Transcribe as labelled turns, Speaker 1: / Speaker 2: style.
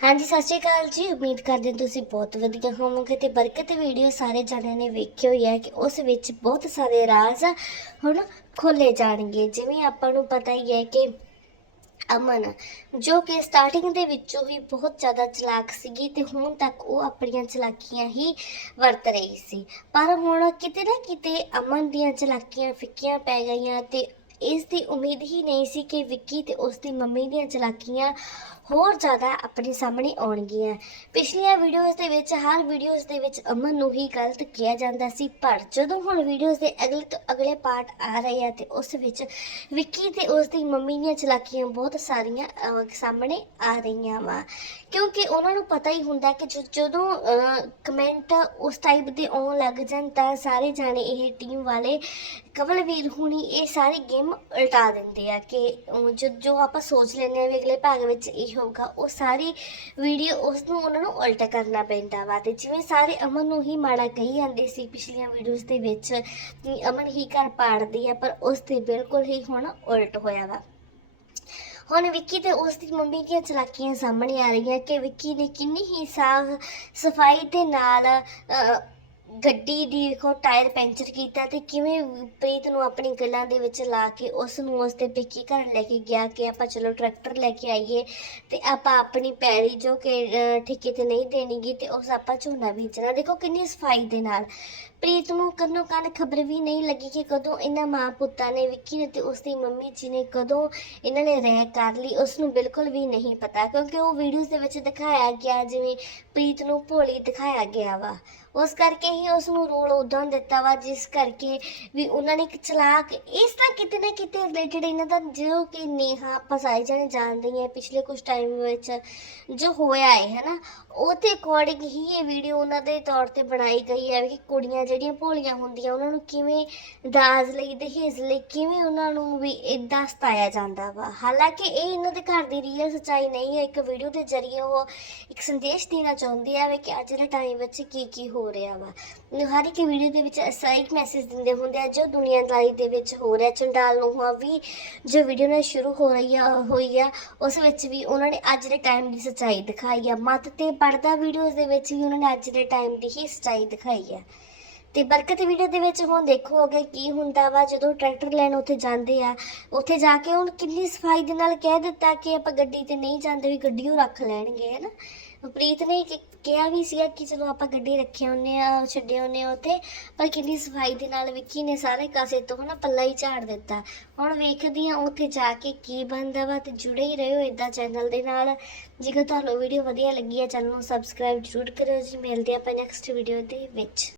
Speaker 1: ਹਾਂਜੀ, ਸਤਿ ਸ਼੍ਰੀ ਅਕਾਲ ਜੀ। ਉਮੀਦ ਕਰਦੇ ਹਾਂ ਤੁਸੀਂ ਬਹੁਤ ਵਧੀਆ ਹੋਵੋਗੇ ਤੇ ਬਰਕਤ ਵੀਡੀਓ ਸਾਰੇ ਜਣਿਆਂ ਨੇ ਵੇਖਿਆ ਹੋਈ ਹੈ ਕਿ ਉਸ ਵਿੱਚ ਬਹੁਤ ਸਾਰੇ ਰਾਜ਼ ਹੁਣ ਖੋਲੇ ਜਾਣਗੇ। ਜਿਵੇਂ ਆਪਾਂ ਨੂੰ ਪਤਾ ਹੀ ਹੈ ਕਿ ਅਮਨ, ਜੋ ਕਿ ਸਟਾਰਟਿੰਗ ਦੇ ਵਿੱਚੋਂ ਹੀ ਬਹੁਤ ਜ਼ਿਆਦਾ ਚਲਾਕ ਸੀਗੀ ਤੇ ਹੁਣ ਤੱਕ ਉਹ ਆਪਣੀਆਂ ਚਲਾਕੀਆਂ ਹੀ ਵਰਤ ਰਹੀ ਸੀ। ਪਰ ਹੁਣ ਕਿਤੇ ਨਾ ਕਿਤੇ ਅਮਨ ਦੀਆਂ ਚਲਾਕੀਆਂ ਫਿੱਕੀਆਂ ਪੈ ਗਈਆਂ ਤੇ ਇਸ ਦੀ ਉਮੀਦ ਹੀ ਨਹੀਂ ਸੀ ਕਿ ਵਿੱਕੀ ਤੇ ਉਸ ਦੀ ਮੰਮੀ ਦੀਆਂ ਚਲਾਕੀਆਂ ਹੋਰ ਜ਼ਿਆਦਾ ਆਪਣੇ ਸਾਹਮਣੇ ਆਉਣਗੀਆਂ। ਪਿਛਲੀਆਂ ਵੀਡੀਓਜ਼ ਦੇ ਵਿੱਚ, ਹਰ ਵੀਡੀਓਜ਼ ਦੇ ਵਿੱਚ ਅਮਨ ਨੂੰ ਹੀ ਗਲਤ ਕਿਹਾ ਜਾਂਦਾ ਸੀ, ਪਰ ਜਦੋਂ ਹੁਣ ਵੀਡੀਓਜ਼ ਦੇ ਅਗਲੇ ਤੋਂ ਅਗਲੇ ਪਾਰਟ ਆ ਰਹੇ ਆ ਤੇ ਉਸ ਵਿੱਚ ਵਿੱਕੀ ਤੇ ਉਸ ਦੀ ਮੰਮੀ ਦੀਆਂ ਚਲਾਕੀਆਂ ਬਹੁਤ ਸਾਰੀਆਂ ਸਾਹਮਣੇ ਆ ਰਹੀਆਂ ਵਾ। ਕਿਉਂਕਿ ਉਹਨਾਂ ਨੂੰ ਪਤਾ ਹੀ ਹੁੰਦਾ ਕਿ ਜਦੋਂ ਕਮੈਂਟ ਉਸ ਟਾਈਪ ਦੇ ਆਉਣ ਲੱਗ ਜਾਣ ਤਾਂ ਸਾਰੇ ਜਾਣੇ ਇਹ ਟੀਮ ਵਾਲੇ ਕਮਲਵੀਰ ਹੁਣੀ ਇਹ ਸਾਰੀ ਗੇਮ ਉਲਟਾ ਦਿੰਦੇ ਆ ਕਿ ਜੋ ਜੋ ਆਪਾਂ ਸੋਚ ਲੈਂਦੇ ਆ ਵੀ ਅਗਲੇ ਭਾਗ ਵਿੱਚ ਇਹ ਹੋਊਗਾ ਉਹ ਸਾਰੀ ਵੀਡੀਓ ਉਸ ਨੂੰ ਉਹਨਾਂ ਨੂੰ ਉਲਟਾ ਕਰਨਾ ਪੈਂਦਾ ਵਾ ਤੇ ਜਿਵੇਂ ਸਾਰੇ ਅਮਨ ਨੂੰ ਹੀ ਮਾੜਾ ਕਹੀ ਜਾਂਦੇ ਸੀ ਪਿਛਲੀਆਂ ਵੀਡੀਓਜ਼ ਦੇ ਵਿੱਚ ਕਿ ਅਮਨ ਹੀ ਘਰ ਪਾੜਦੀ ਆ ਪਰ ਉਸ ਤੇ ਬਿਲਕੁਲ ਹੀ ਹੁਣ ਉਲਟ ਹੋਇਆ ਵਾ। ਹੁਣ ਵਿੱਕੀ ਤੇ ਉਸ ਦੀ ਮੰਮੀ ਦੀਆਂ ਚਲਾਕੀਆਂ ਸਾਹਮਣੇ ਆ ਰਹੀਆਂ ਕਿ ਵਿੱਕੀ ਨੇ ਕਿੰਨੀ ਹੀ ਸਾਫ਼ ਸਫ਼ਾਈ ਦੇ ਨਾਲ ਅਹ, ਗੱਡੀ ਦੀ ਵੇਖੋ ਟਾਇਰ ਪੈਂਚਰ ਕੀਤਾ ਤੇ ਕਿਵੇਂ ਪ੍ਰੀਤ ਨੂੰ ਆਪਣੀ ਗੱਲਾਂ ਦੇ ਵਿੱਚ ਲਾ ਕੇ ਉਸ ਨੂੰ ਉਸ ਦੇ ਪੇਕੇ ਘਰ ਲੈ ਕੇ ਗਿਆ ਕਿ ਆਪਾਂ ਚਲੋ ਟਰੈਕਟਰ ਲੈ ਕੇ ਆਈਏ ਤੇ ਆਪਾਂ ਆਪਣੀ ਪੈੜੀ ਜੋ ਕਿ ਠੇਕੇ ਤੇ ਨਹੀਂ ਦੇਣੀਗੀ ਤੇ ਉਸ ਆਪਾਂ ਝੋਨਾ ਵੇਚਣਾ। ਦੇਖੋ ਕਿੰਨੀ ਸਫ਼ਾਈ ਦੇ ਨਾਲ। ਪ੍ਰੀਤ ਨੂੰ ਕੰਨੋਂ ਕੰਨ ਖਬਰ ਵੀ ਨਹੀਂ ਲੱਗੀ ਕਿ ਕਦੋਂ ਇਹਨਾਂ ਮਾਂ ਪੁੱਤਾਂ ਨੇ ਵਿੱਕੀ ਨੇ ਤੇ ਉਸ ਦੀ ਮੰਮੀ ਜੀ ਨੇ ਕਦੋਂ ਇਹਨਾਂ ਨੇ ਰਹਿ ਕਰ ਲਈ, ਉਸ ਨੂੰ ਬਿਲਕੁਲ ਵੀ ਨਹੀਂ ਪਤਾ। ਕਿਉਂਕਿ ਉਹ ਵੀਡੀਓਜ਼ ਦੇ ਵਿੱਚ ਦਿਖਾਇਆ ਗਿਆ, ਜਿਵੇਂ ਪ੍ਰੀਤ ਨੂੰ ਭੋਲੀ ਦਿਖਾਇਆ ਗਿਆ ਵਾ। ਉਸ ਕਰਕੇ ਹੀ ਉਸ ਨੂੰ ਰੋਲ ਉਦਾਂ ਦਿੱਤਾ ਵਾ, ਜਿਸ ਕਰਕੇ ਵੀ ਉਹਨਾਂ ਨੇ ਇੱਕ ਚਲਾਕ ਇਸ ਤਰ੍ਹਾਂ ਕਿਤੇ ਨਾ ਕਿਤੇ ਰਿਲੇਟਡ ਇਹਨਾਂ ਦਾ ਜੋ ਕਿ ਨੇਹਾ ਆਪਾਂ ਸਾਰੇ ਜਾਣੇ ਜਾਣਦੇ ਹੀ ਆ ਪਿਛਲੇ ਕੁਝ ਟਾਈਮ ਵਿੱਚ ਜੋ ਹੋਇਆ ਹੈ, ਹਨਾ। ਉਹ ਤੇ ਅਕੋਰਡਿੰਗ ਹੀ ਇਹ ਵੀਡੀਓ ਉਹਨਾਂ ਦੇ ਤੌਰ ਤੇ ਬਣਾਈ ਗਈ ਹੈ ਕਿ ਕੁੜੀਆਂ ਜਿਹੜੀਆਂ ਭੋਲੀਆਂ ਹੁੰਦੀਆਂ, ਉਹਨਾਂ ਨੂੰ ਕਿਵੇਂ ਦਾਜ ਲਈ ਦਹੇਜ ਲਈ, ਕਿਵੇਂ ਉਹਨਾਂ ਨੂੰ ਵੀ ਇਦਾਂ ਸਤਾਇਆ ਜਾਂਦਾ ਵਾ। ਹਾਲਾਂਕਿ ਇਹ ਇਹਨਾਂ ਦੇ ਘਰ ਦੀ ਰੀਅਲ ਸੱਚਾਈ ਨਹੀਂ ਹੈ, ਇੱਕ ਵੀਡੀਓ ਦੇ ਜ਼ਰੀਏ ਉਹ ਇੱਕ ਸੰਦੇਸ਼ ਦੇਣਾ ਚਾਹੁੰਦੀ ਆ ਵੀ ਕਿ ਅੱਜ ਦੇ ਟਾਈਮ ਵਿੱਚ ਕੀ ਕੀ ਹੋ ਹੋ ਰਿਹਾ ਵਾ। ਹਰ ਇੱਕ ਵੀਡੀਓ ਦੇ ਵਿੱਚ ਅਸਾ ਇੱਕ ਮੈਸੇਜ ਦਿੰਦੇ ਹੁੰਦੇ ਆ, ਜੋ ਦੁਨੀਆਦਾਰੀ ਦੇ ਵਿੱਚ ਹੋ ਰਿਹਾ। ਚੰਡਾਲ ਨੂੰ ਵੀ ਜੋ ਵੀਡੀਓ ਨਾਲ ਸ਼ੁਰੂ ਹੋ ਰਹੀ ਆ ਹੋਈ ਆ, ਉਸ ਵਿੱਚ ਵੀ ਉਹਨਾਂ ਨੇ ਅੱਜ ਦੇ ਟਾਈਮ ਦੀ ਸੱਚਾਈ ਦਿਖਾਈ ਆ। ਮੱਤ ਤੇ ਪਰਦਾ ਵੀਡੀਓਜ਼ ਦੇ ਵਿੱਚ ਵੀ ਉਹਨਾਂ ਨੇ ਅੱਜ ਦੇ ਟਾਈਮ ਦੀ ਹੀ ਸੱਚਾਈ ਦਿਖਾਈ ਆ। ਤੇ ਬਰਕਤ ਵੀਡੀਓ ਦੇ ਵਿੱਚ ਹੁਣ ਦੇਖੋ ਅੱਗੇ ਕੀ ਹੁੰਦਾ ਵਾ, ਜਦੋਂ ਟਰੈਕਟਰ ਲੈਣ ਉੱਥੇ ਜਾਂਦੇ ਆ, ਉੱਥੇ ਜਾ ਕੇ ਹੁਣ ਕਿੰਨੀ ਸਫ਼ਾਈ ਦੇ ਨਾਲ ਕਹਿ ਦਿੱਤਾ ਕਿ ਆਪਾਂ ਗੱਡੀ ਤੇ ਨਹੀਂ ਜਾਂਦੇ ਵੀ ਗੱਡੀ ਉਹ ਰੱਖ ਲੈਣਗੇ ਹੈ ਨਾ ਪ੍ਰੀਤ ਨੇ ਕਿ- ਕਿਹਾ ਵੀ ਸੀਗਾ ਕਿ ਚਲੋ ਆਪਾਂ ਗੱਡੀ ਰੱਖਿਆ ਹੁੰਨੇ ਆ, ਛੱਡੇ ਹੁੰਨੇ ਆ ਉੱਥੇ, ਪਰ ਕਿੰਨੀ ਸਫ਼ਾਈ ਦੇ ਨਾਲ ਵਿੱਕੀ ਨੇ ਸਾਰੇ ਕਾਸੇ ਤੋਂ ਹਨਾ ਪੱਲਾ ਹੀ ਝਾੜ ਦਿੱਤਾ। ਹੁਣ ਵੇਖਦੀ ਆ ਉੱਥੇ ਜਾ ਕੇ ਕੀ ਬਣਦਾ ਵਾ ਤੇ ਜੁੜੇ ਹੀ ਰਹੋ ਇਦਾਂ ਚੈਨਲ ਦੇ ਨਾਲ। ਜੇਕਰ ਤੁਹਾਨੂੰ ਵੀਡੀਓ ਵਧੀਆ ਲੱਗੀ ਹੈ ਚੈਨਲ ਨੂੰ ਸਬਸਕ੍ਰਾਈਬ ਜ਼ਰੂਰ ਕਰਿਓ ਜੀ। ਮਿਲਦੇ ਆਪਾਂ ਨੈਕਸਟ ਵੀਡੀਓ ਦੇ ਵਿੱਚ।